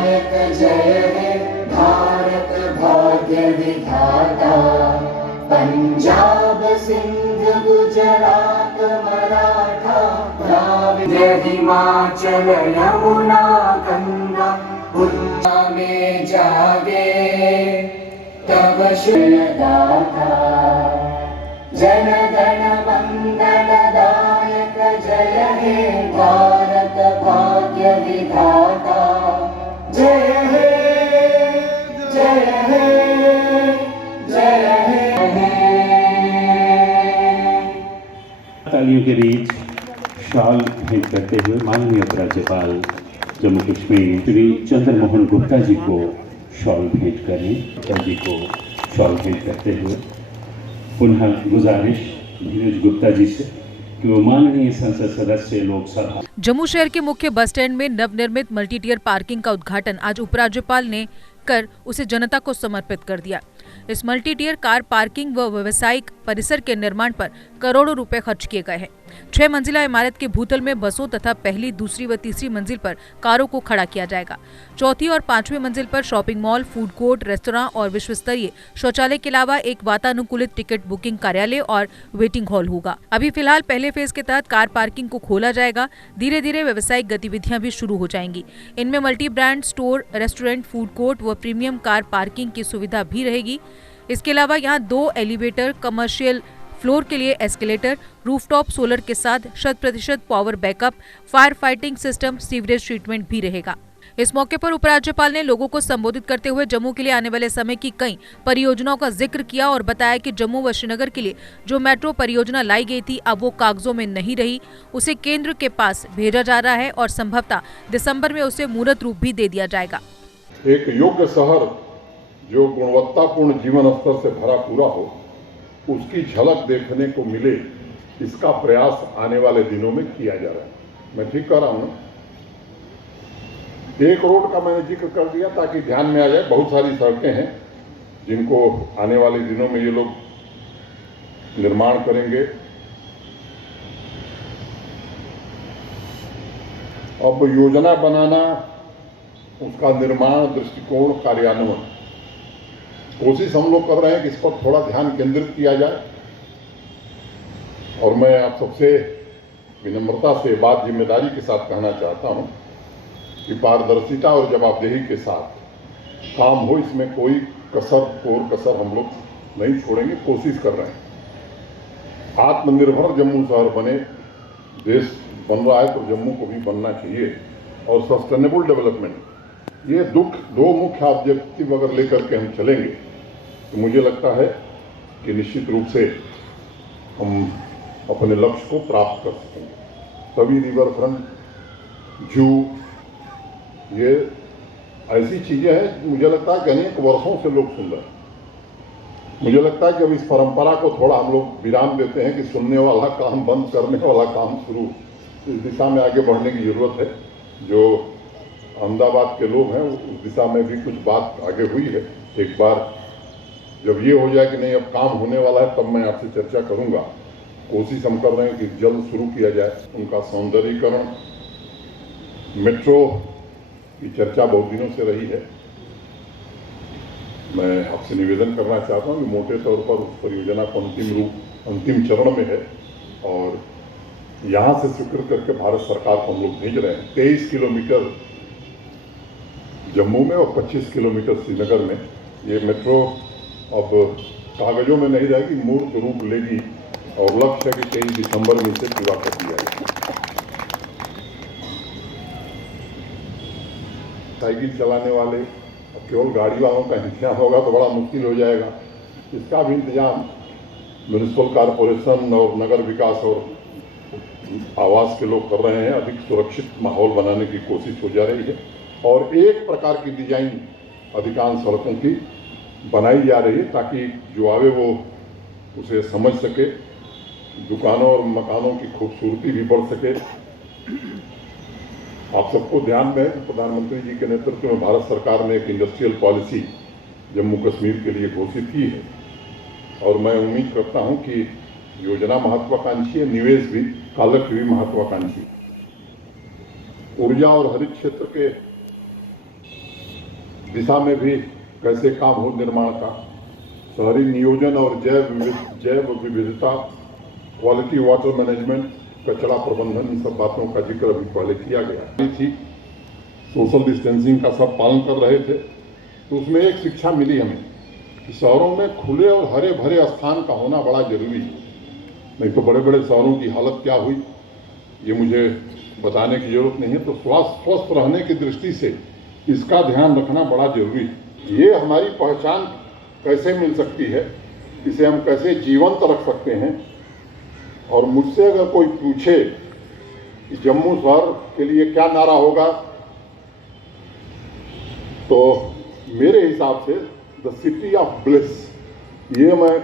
दायक जय हे भारत भाग्य विधाता। पंजाब सिंध गुजरात मराठा द्राविड़ हिमाचल यमुना गंगा उत्तरा में जागे तब शुभदाता। जन गण मंगल दायक जय हे भारत भाग्य विधाता। जय हे जय हे जय हे। तालियों के बीच शॉल भेंट करते हुए माननीय उपराज्यपाल जम्मू कश्मीर श्री चंद्र मोहन गुप्ता जी को शॉल भेंट करें। गुप्ता जी को शॉल भेंट करते हुए पुनः गुजारिश धीरज गुप्ता जी से कि वो माननीय संसद सदस्य लोकसभा। जम्मू शहर के मुख्य बस स्टैंड में नवनिर्मित मल्टीटियर पार्किंग का उद्घाटन आज उपराज्यपाल ने कर उसे जनता को समर्पित कर दिया। इस मल्टीटियर कार पार्किंग व व्यावसायिक परिसर के निर्माण पर करोड़ों रुपए खर्च किए गए हैं। 6 मंजिला इमारत के भूतल में बसों तथा पहली, दूसरी व तीसरी मंजिल पर कारों को खड़ा किया जाएगा। चौथी और 5वीं मंजिल पर shopping mall, food court, restaurant और विश्व स्तरीय शौचालय के अलावा एक वातानुकूलित टिकट बुकिंग कार्यालय और वेटिंग हॉल होगा। अभी फिलहाल पहले फेज के तहत कार पार्किंग को खोला जाएगा। धीरे धीरे व्यावसायिक गतिविधियां भी शुरू हो जाएंगी। इनमें multi brand store, restaurant, food court व प्रीमियम कार पार्किंग की सुविधा भी रहेगी। इसके अलावा यहाँ 2 एलिवेटर, कमर्शियल फ्लोर के लिए एस्केलेटर, रूफटॉप सोलर के साथ 100% power backup, fire fighting system, sewerage treatment भी रहेगा। इस मौके पर उपराज्यपाल ने लोगों को संबोधित करते हुए जम्मू के लिए आने वाले समय की कई परियोजनाओं का जिक्र किया और बताया कि जम्मू व श्रीनगर के लिए जो मेट्रो परियोजना लाई गई थी अब वो कागजों में नहीं रही, उसे केंद्र के पास भेजा जा रहा है और संभवतः दिसंबर में उसे मूर्त रूप भी दे दिया जाएगा। एक योग्य शहर जो गुणवत्तापूर्ण जीवन स्तर से भरा पूरा हो, उसकी झलक देखने को मिले, इसका प्रयास आने वाले दिनों में किया जा रहा है। मैं ठीक कह रहा हूँ ना? एक रोड का मैंने जिक्र कर दिया ताकि ध्यान में आ जाए। बहुत सारी सड़कें हैं जिनको आने वाले दिनों में ये लोग निर्माण करेंगे। अब योजना बनाना, उसका निर्माण, दृष्टिकोण, कार्यान्वयन, कोशिश हम लोग कर रहे हैं कि इस पर थोड़ा ध्यान केंद्रित किया जाए। और मैं आप सबसे विनम्रता से बात जिम्मेदारी के साथ कहना चाहता हूं कि पारदर्शिता और जवाबदेही के साथ काम हो, इसमें कोई कसर हम लोग नहीं छोड़ेंगे। कोशिश कर रहे हैं आत्मनिर्भर जम्मू शहर बने। देश बन रहा है तो जम्मू को भी बनना चाहिए। और सस्टेनेबल डेवलपमेंट, ये 2 मुख्य ऑब्जेक्टिव अगर लेकर के हम चलेंगे तो मुझे लगता है कि निश्चित रूप से हम अपने लक्ष्य को प्राप्त कर सकेंगे। सभी रिवर फ्रंट, जू, ये ऐसी चीजें हैं मुझे लगता है कि अनेक वर्षों से लोग सुन रहे हैं। मुझे लगता है कि अब इस परंपरा को थोड़ा हम लोग विराम देते हैं कि सुनने वाला काम बंद, करने वाला काम शुरू। इस दिशा में आगे बढ़ने की जरूरत है। जो अहमदाबाद के लोग हैं उस दिशा में भी कुछ बात आगे हुई है। एक बार जब ये हो जाए कि नहीं अब काम होने वाला है, तब मैं आपसे चर्चा करूंगा। कोशिश हम कर रहे हैं कि जल्द शुरू किया जाए। उनका सौंदर्यीकरण, मेट्रो की चर्चा बहुत दिनों से रही है। मैं आपसे निवेदन करना चाहता हूं कि मोटे तौर पर उस परियोजना को अंतिम चरण में है और यहाँ से स्वीकृत करके भारत सरकार को हम लोग भेज रहे हैं। 23 किलोमीटर जम्मू में और 25 किलोमीटर श्रीनगर में। ये मेट्रो अब कागजों में नहीं रहेगी, मूर्त रूप लेगी और लक्ष्य है कि 23 दिसंबर में इसे पूरा कर दिया जाएगा। साइकिल चलाने वाले, अब केवल गाड़ी वालों का इंतजाम होगा तो बड़ा मुश्किल हो जाएगा। इसका भी इंतजाम म्यूनिसिपल कॉरपोरेशन और नगर विकास और आवास के लोग कर रहे हैं। अधिक सुरक्षित माहौल बनाने की कोशिश हो जा रही है और एक प्रकार की डिजाइन अधिकांश सड़कों की बनाई जा रही है ताकि जो आवे वो उसे समझ सके, दुकानों और मकानों की खूबसूरती भी बढ़ सके। आप सबको ध्यान में है कि प्रधानमंत्री जी के नेतृत्व में भारत सरकार ने एक इंडस्ट्रियल पॉलिसी जम्मू कश्मीर के लिए घोषित की है और मैं उम्मीद करता हूं कि योजना महत्वाकांक्षी है, निवेश भी, कालक भी महत्वाकांक्षी। ऊर्जा और हरित क्षेत्र के दिशा में भी कैसे काम हो निर्माण का, शहरी नियोजन और जैव विविधता, क्वालिटी वाटर मैनेजमेंट, कचरा प्रबंधन, इन सब बातों का जिक्र अभी पहले किया गया थी। सोशल डिस्टेंसिंग का सब पालन कर रहे थे, तो उसमें एक शिक्षा मिली हमें कि शहरों में खुले और हरे भरे स्थान का होना बड़ा जरूरी है। नहीं तो बड़े बड़े शहरों की हालत क्या हुई ये मुझे बताने की जरूरत नहीं है। तो स्वस्थ रहने की दृष्टि से इसका ध्यान रखना बड़ा जरूरी है। ये हमारी पहचान कैसे मिल सकती है, इसे हम कैसे जीवंत रख सकते हैं। और मुझसे अगर कोई पूछे कि जम्मू शहर के लिए क्या नारा होगा, तो मेरे हिसाब से द सिटी ऑफ ब्लिस, ये मैं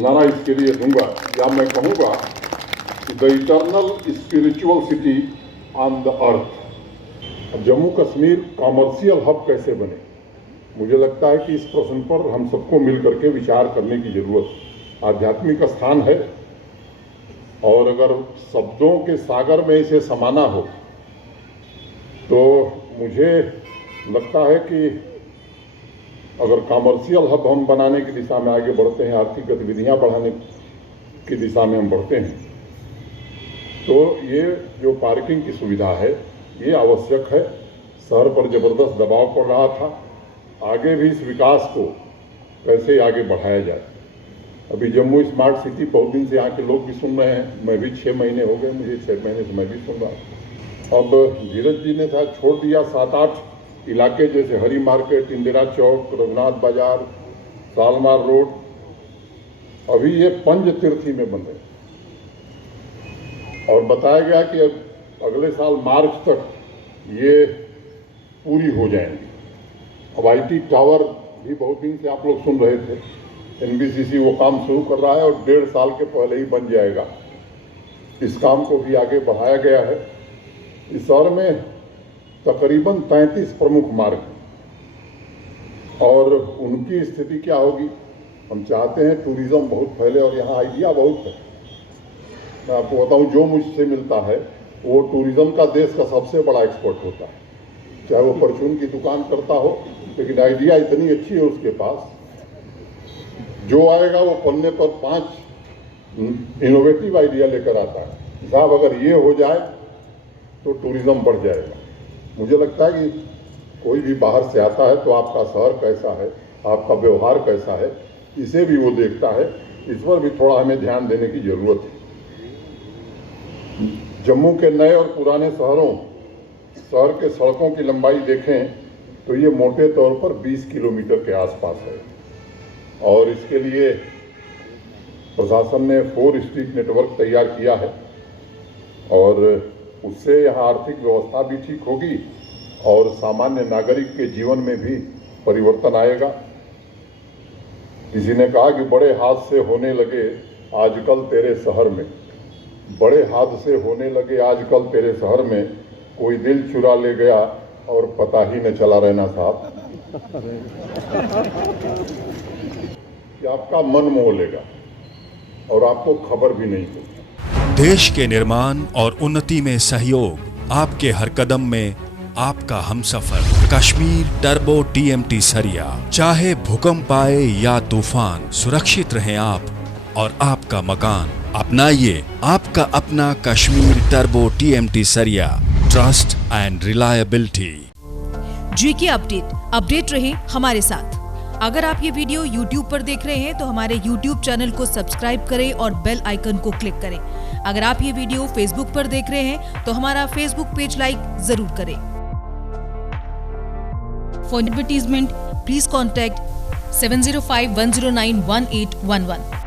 नारा इसके लिए दूंगा, या मैं कहूँगा कि the eternal spiritual city on the earth. Jammu Kashmir commercial hub कैसे बने, मुझे लगता है कि इस प्रश्न पर हम सबको मिलकर के विचार करने की जरूरत। आध्यात्मिक स्थान है और अगर शब्दों के सागर में इसे समाना हो तो मुझे लगता है कि अगर कॉमर्शियल हब हम बनाने की दिशा में आगे बढ़ते हैं, आर्थिक गतिविधियां बढ़ाने की दिशा में हम बढ़ते हैं, तो ये जो पार्किंग की सुविधा है ये आवश्यक है। शहर पर जबरदस्त दबाव पड़ रहा था, आगे भी इस विकास को कैसे आगे बढ़ाया जाए। अभी जम्मू स्मार्ट सिटी बहुत दिन से यहाँ के लोग भी सुन रहे हैं, मैं भी 6 महीने हो गए, मुझे 6 महीने से मैं भी सुन रहा हूँ। अब धीरज जी ने था छोड़ दिया 7-8 इलाके जैसे हरी मार्केट, इंदिरा चौक, रघुनाथ बाजार, सालमार रोड, अभी ये पंचतीर्थी में बन रहे और बताया गया कि अब अगले साल मार्च तक ये पूरी हो जाएंगी। अब IT टावर भी बहुत दिन से आप लोग सुन रहे थे, NBCC वो काम शुरू कर रहा है और 1.5 साल के पहले ही बन जाएगा। इस काम को भी आगे बढ़ाया गया है। इस शहर में तकरीबन 33 प्रमुख मार्ग और उनकी स्थिति क्या होगी। हम चाहते हैं टूरिज्म बहुत फैले और यहाँ आइडिया बहुत है। मैं आपको बताऊं, जो मुझसे मिलता है वो टूरिज्म का देश का सबसे बड़ा एक्सपर्ट होता है, चाहे वो परचून की दुकान करता हो, लेकिन आइडिया इतनी अच्छी है उसके पास, जो आएगा वो पन्ने पर 5 इनोवेटिव आइडिया लेकर आता है। साहब अगर ये हो जाए तो टूरिज्म बढ़ जाएगा। मुझे लगता है कि कोई भी बाहर से आता है तो आपका शहर कैसा है, आपका व्यवहार कैसा है, इसे भी वो देखता है। इस पर भी थोड़ा हमें ध्यान देने की जरूरत है। जम्मू के नए और पुराने शहर के सड़कों की लंबाई देखें तो ये मोटे तौर पर 20 किलोमीटर के आसपास है और इसके लिए प्रशासन ने 4 स्ट्रीट नेटवर्क तैयार किया है और उससे यहाँ आर्थिक व्यवस्था भी ठीक होगी और सामान्य नागरिक के जीवन में भी परिवर्तन आएगा। किसी ने कहा कि बड़े हादसे होने लगे आजकल तेरे शहर में, बड़े हादसे होने लगे आजकल तेरे शहर में, कोई दिल चुरा ले गया और पता ही न चला। रहना साहब कि आपका मन मोह लेगा और आपको खबर भी नहीं होगी। देश के निर्माण और उन्नति में सहयोग, आपके हर कदम में आपका हमसफर। कश्मीर टर्बो TMT सरिया, चाहे भूकंप आए या तूफान, सुरक्षित रहें आप और आपका मकान। अपनाइए आपका अपना कश्मीर टर्बो TMT सरिया, trust and reliability. GK update रहे हमारे साथ। अगर आप ये वीडियो YouTube पर देख रहे हैं तो हमारे YouTube चैनल को सब्सक्राइब करें और बेल आइकन को क्लिक करें। अगर आप ये वीडियो Facebook पर देख रहे हैं तो हमारा Facebook पेज लाइक जरूर करें। For advertisement please contact 7051091811।